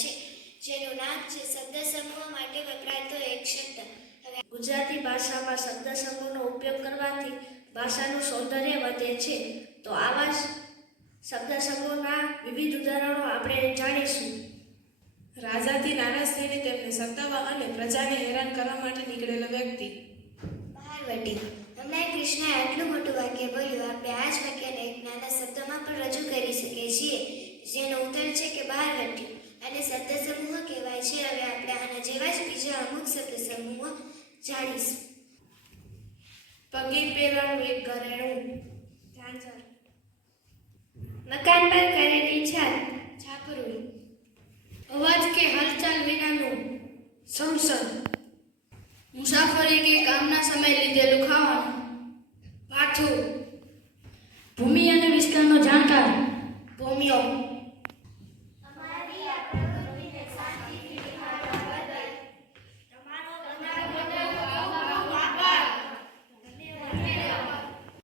છે, જેનું નામ છે શબ્દ સમૂહ માટે વપરાતો એક શબ્દ. હવે ગુજરાતી ભાષામાં શબ્દ સમૂહનો ઉપયોગ કરવાથી ભાષાનું સૌંદર્ય વધે છે. તો આવા શબ્દ સમૂહના વિવિધ ઉદાહરણો આપણે જાણીશું. રાજાથી નારાજ થઈને તેમને સતાવવા અને પ્રજાને હેરાન કરવા માટે નીકળેલો વ્યક્તિ. બહારવટી. હમણાં કૃષ્ણએ આટલું મોટું વાક્ય બોલ્યું. આપણે આ જ વાક્યને એક નાના શબ્દમાં પણ રજૂ કરી શકીએ છીએ, જેનો ઉત્તર છે કે બહારવટ્યું. અને શબ્દ સમૂહ કહેવાય છે. હવે આપણે આના જેવા જ બીજા અમુક શબ્દ સમૂહો જાણીશું. પગે પહેરવાનું એક ઘરેણું, ઝાંઝર. મકાન પર કરેલી છાપ, છાપરું. અવાજ કે હલચલ વિનાનું સણસણ. મુસાફરી કે કામના સમયે લીધેલું ખાવાનું, પાથું. ભૂમિ અને વિસ્તારનો જાણકાર, ભૂમિઓ.